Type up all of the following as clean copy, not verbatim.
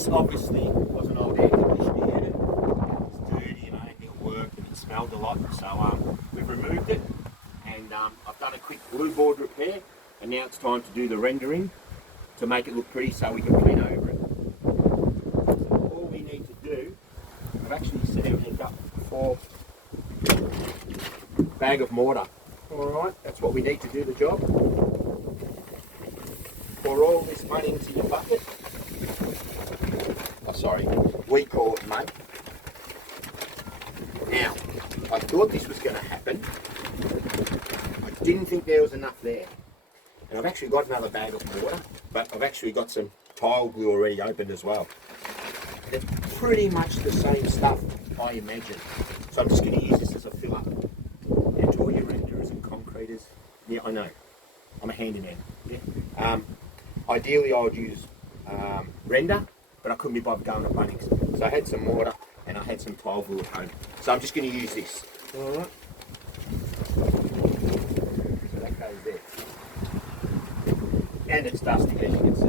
This obviously was an old air conditioner unit. It's dirty, you know, it worked and it smelled a lot. So we've removed it, and I've done a quick glue board repair, and now it's time to do the rendering to make it look pretty so we can paint over it. So all we need to do, I've actually saved up for a bag of mortar. Alright, that's what we need to do the job. Pour all this mud into your bucket. Oh, sorry, we call it mud. Now, I thought this was going to happen. I didn't think there was enough there. And I've actually got another bag of mortar, but I've actually got some tile glue already opened as well. It's pretty much the same stuff, I imagine. So I'm just going to use this as a fill-up. And to all your renderers and concreters, yeah, I know, I'm a handyman. Yeah. Ideally, I would use render, but I couldn't be bothered going to Bunnings. So I had some mortar and I had some tile glue at home. So I'm just going to use this. All right. So that goes there. And it's dusty, as you can see.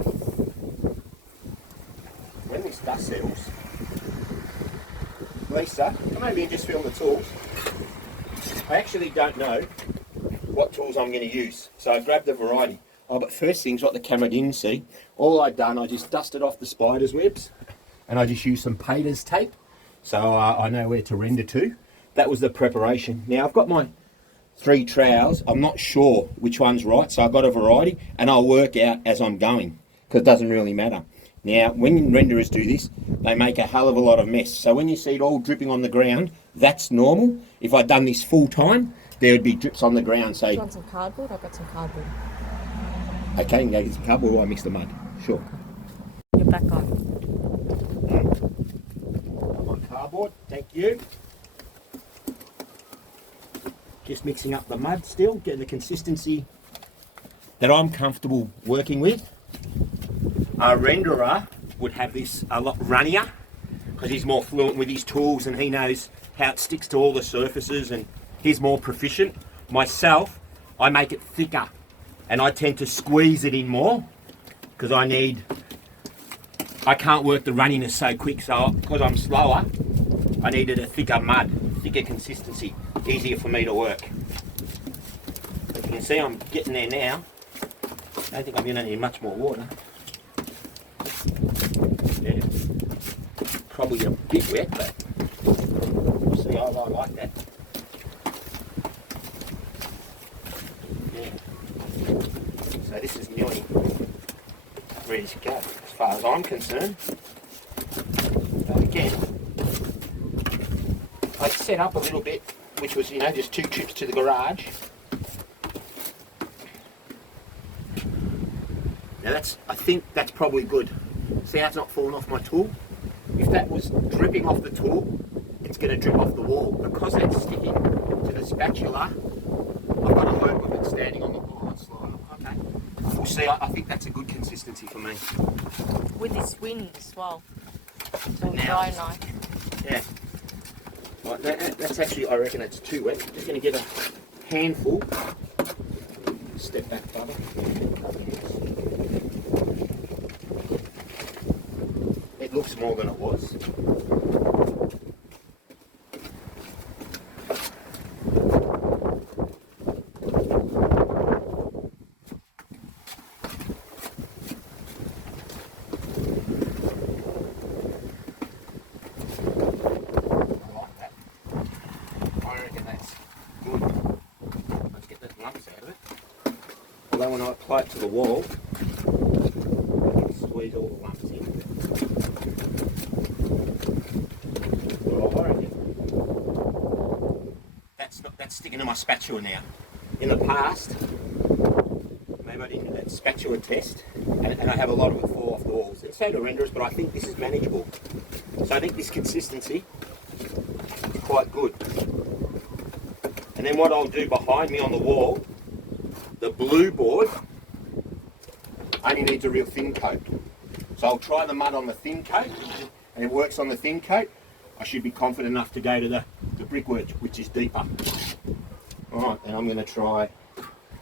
When this dust settles, Lisa, come over here and just film the tools. I actually don't know what tools I'm going to use, so I grabbed a variety. Oh, but first things, what the camera didn't see, all I'd done, I just dusted off the spider's webs, and I just used some painter's tape, so I know where to render to. That was the preparation. Now I've got my 3 trowels. I'm not sure which one's right, so I've got a variety, and I'll work out as I'm going, because it doesn't really matter. Now, when renderers do this, they make a hell of a lot of mess. So when you see it all dripping on the ground, that's normal. If I'd done this full time, there would be drips on the ground. So, do you want some cardboard? I've got some cardboard. Okay, you can go get some cardboard or I mix the mud. Sure. You're back on. I'm on cardboard, thank you. Just mixing up the mud still, getting the consistency that I'm comfortable working with. A renderer would have this a lot runnier because he's more fluent with his tools and he knows how it sticks to all the surfaces and he's more proficient. Myself, I make it thicker and I tend to squeeze it in more because I can't work the runniness so quick, so because I'm slower, I needed a thicker mud, thicker consistency, easier for me to work. As you can see, I'm getting there now. I don't think I'm going to need much more water. Yeah. Probably a bit wet, but we'll see. I like that. Yeah. So this is nearly ready to go, as far as I'm concerned. So again, I set up a little bit, which was, just 2 trips to the garage. Now I think that's probably good. See how it's not falling off my tool? If that was dripping off the tool, it's going to drip off the wall. Because it's sticking to the spatula, I've got a hope of it standing on the wall. Okay. We'll see, I think that's a good consistency for me. With this wind as well. It's all dry nice. Yeah. Right, that's actually, I reckon it's too wet. I'm just going to get a handful. Step back, Bubba. It looks more than it was. Although when I apply it to the wall, I can squeeze all the lumps in. Well, I reckon that's sticking to my spatula now. In the past, maybe I didn't do that spatula test, and I have a lot of it fall off the walls. It's so do renderers, but I think this is manageable. So I think this consistency is quite good. And then what I'll do behind me on the wall, the blue board only needs a real thin coat. So I'll try the mud on the thin coat, and it works on the thin coat. I should be confident enough to go to the brickwork, which is deeper. Alright, and I'm going to try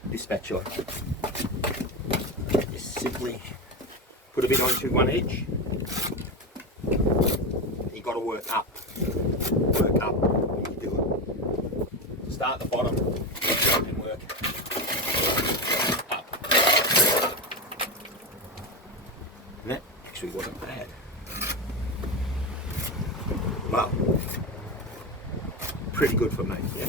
this spatula. Just simply put a bit onto one edge, got to work up. Work up when you do it. Start at the bottom and work up. And that actually wasn't bad. Well, pretty good for me, yeah.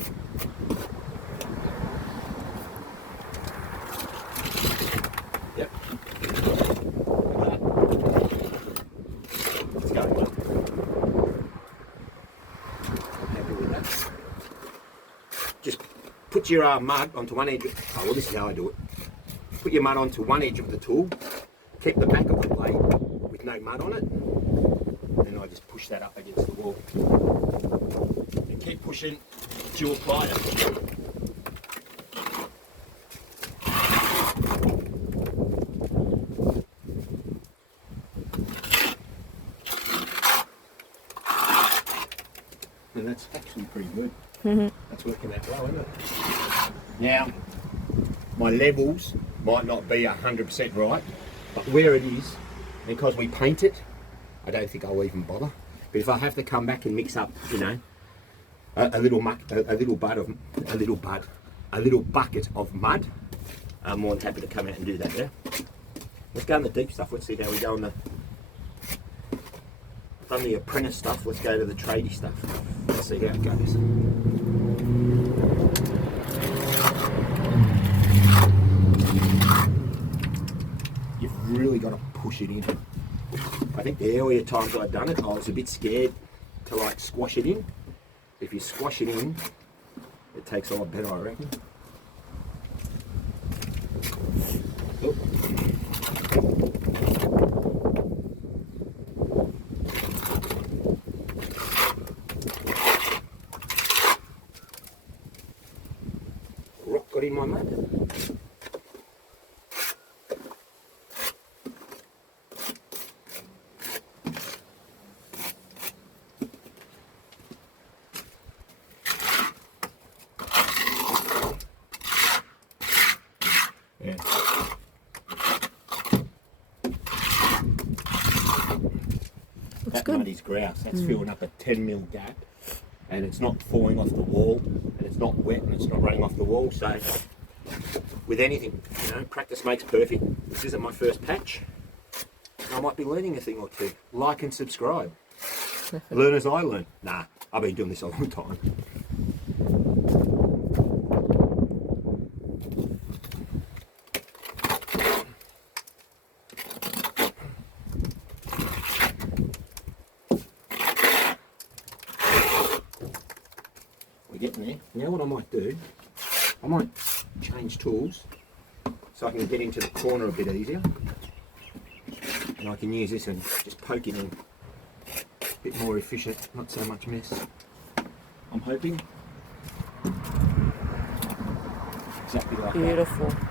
Yep. It's going well. I'm happy with that. Just put your mud onto one edge. Oh, well, this is how I do it. Put your mud onto one edge of the tool. Keep the back of the blade with no mud on it. And I just push that up against the wall. And keep pushing till you apply it. And that's actually pretty good. That's working that well, isn't it? Now, my levels might not be 100% right, but where it is, because we paint it, I don't think I'll even bother. But if I have to come back and mix up, you know, a little bucket of mud, I'm more than happy to come out and do that. Yeah. Let's go on the deep stuff. Let's see how we go on the. I've done the apprentice stuff. Let's go to the tradie stuff. Let's see how it goes. You've really got to push it in. I think the earlier times I'd done it, I was a bit scared to like squash it in. If you squash it in, it takes a lot better, I reckon. Oh. Rock got in my mud. Yeah. That muddy's grouse. That's filling up a 10mm gap, and it's not falling off the wall, and it's not wet, and it's not running off the wall. So, with anything, you know, practice makes perfect. This isn't my first patch. I might be learning a thing or two. Like and subscribe. Learn as I learn. Nah, I've been doing this a long time. Getting there. Now what I might do, I might change tools so I can get into the corner a bit easier, and I can use this and just poke it in a bit more efficient, not so much mess. I'm hoping. Exactly like Beautiful. that.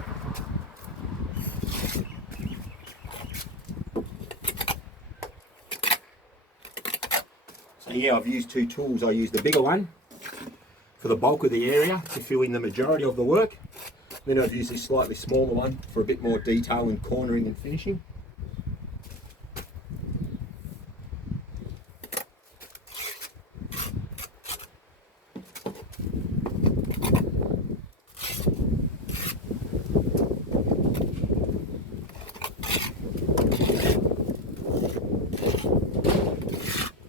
So yeah, I've used two tools. I used the bigger one for the bulk of the area to fill in the majority of the work. Then I've used this slightly smaller one for a bit more detail and cornering and finishing.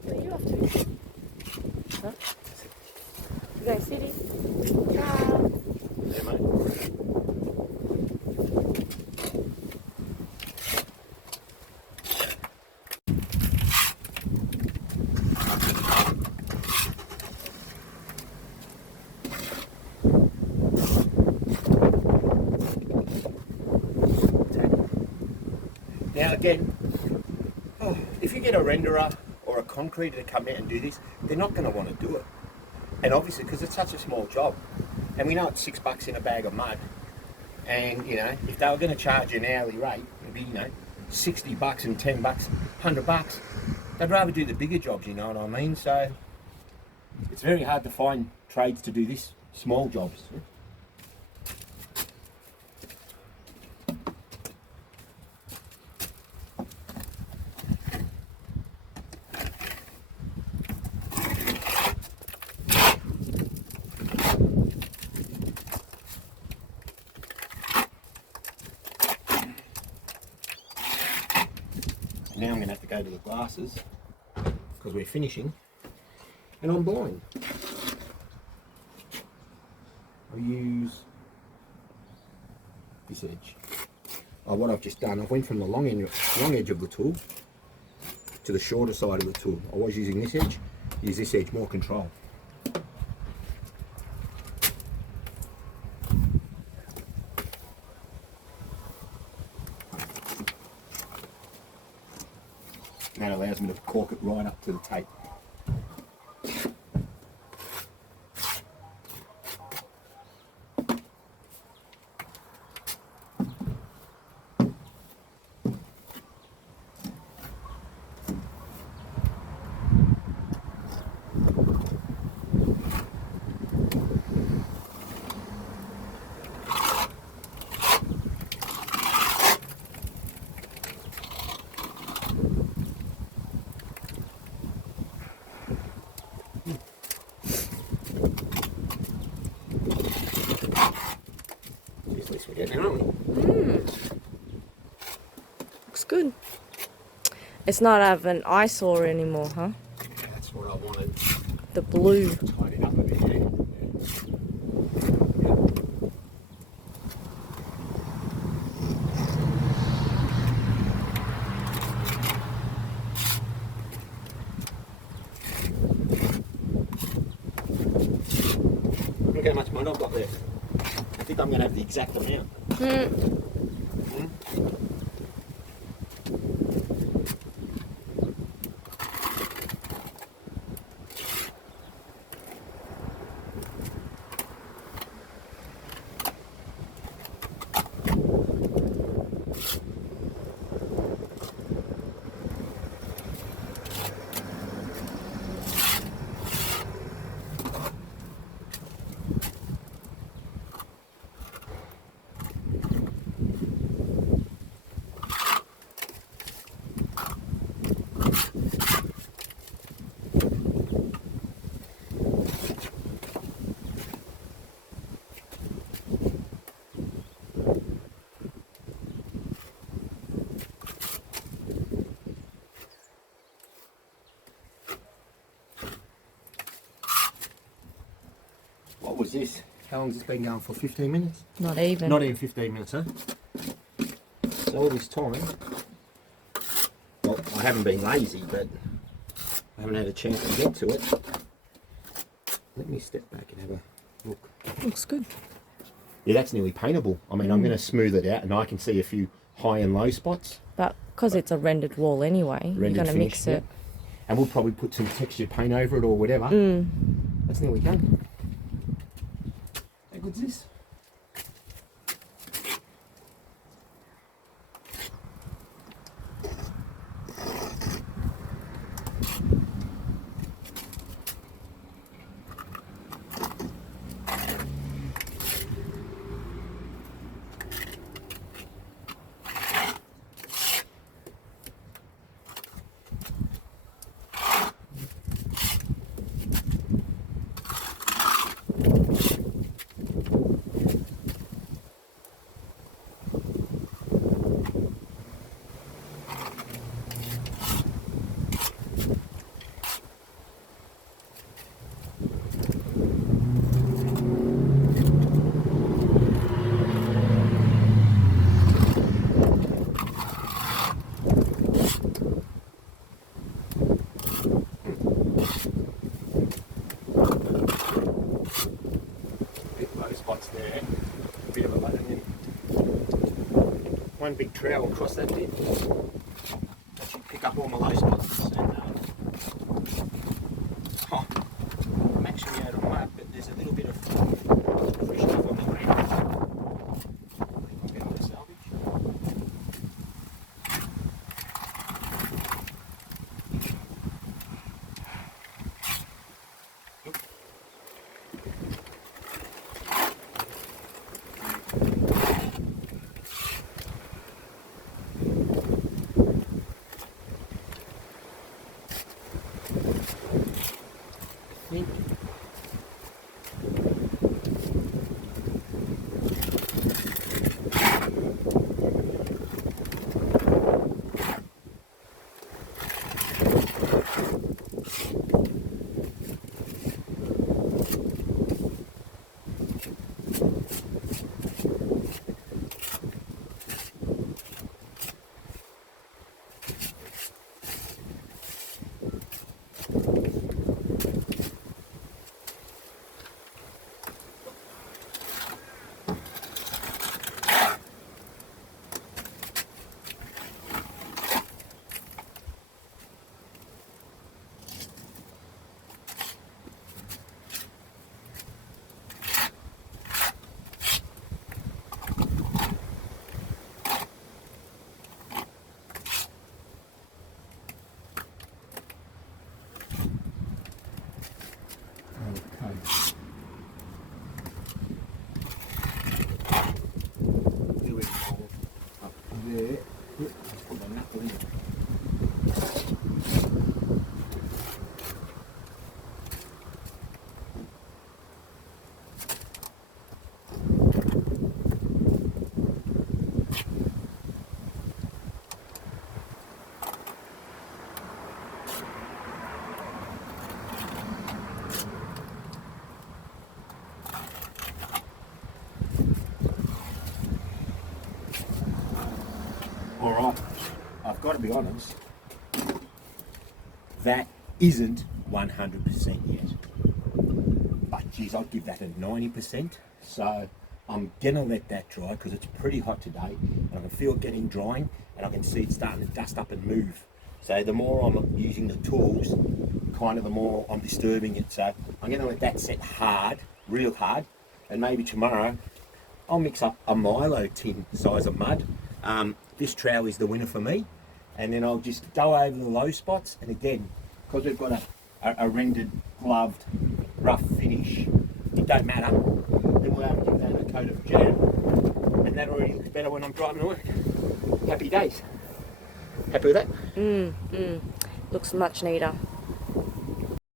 Where are you off to? Huh? You guys city? Ciao. Yeah, mate. Now again, if you get a renderer or a concreter to come out and do this, they're not going to want to do it. And obviously, because it's such a small job, and we know it's $6 in a bag of mud, and you know, if they were going to charge an hourly rate, it'd be, you know, $60 and $10, $100. They'd rather do the bigger jobs, you know what I mean? So it's very hard to find trades to do this small jobs. now I'm going to have to go to the glasses because we're finishing, and I'm blind. I'll use this edge. Oh, what I've just done, I've went from the long edge of the tool to the shorter side of the tool. I was using this edge, use this edge, more control. That allows me to cork it right up to the tape. At least we're getting it, aren't we? Looks good. It's not have an eyesore anymore, huh? That's what I wanted. The blue. Tidy it up a bit, yeah. Look how much mud I've got there. I think I'm going to have the exact amount. What was this? How long has this been going for? 15 minutes? Not even. Not even 15 minutes, huh? So all this time, well, I haven't been lazy, but I haven't had a chance to get to it. Let me step back and have a look. Looks good. Yeah, that's nearly paintable. I mean, I'm going to smooth it out and I can see a few high and low spots. But because it's a rendered wall anyway, you're going to mix it. Yeah. And we'll probably put some textured paint over it or whatever. That's nearly done. How good's this? One big trowel across that bit. That should pick up all my low spots. And, I'm actually out of mud, but there's a little bit of fresh stuff on the ground. I'll get on the salvage. I've got to be honest, that isn't 100% yet. But geez, I'd give that a 90%. So I'm gonna let that dry because it's pretty hot today and I can feel it getting drying and I can see it starting to dust up and move. So the more I'm using the tools, kind of the more I'm disturbing it. So I'm gonna let that set hard, real hard, and maybe tomorrow I'll mix up a Milo tin size of mud. This trowel is the winner for me. And then I'll just go over the low spots. And again, because we've got a rendered, gloved, rough finish, it don't matter. Then we'll have to give that a coat of jam. And that already looks better when I'm driving to work. Happy days. Happy with that? Looks much neater.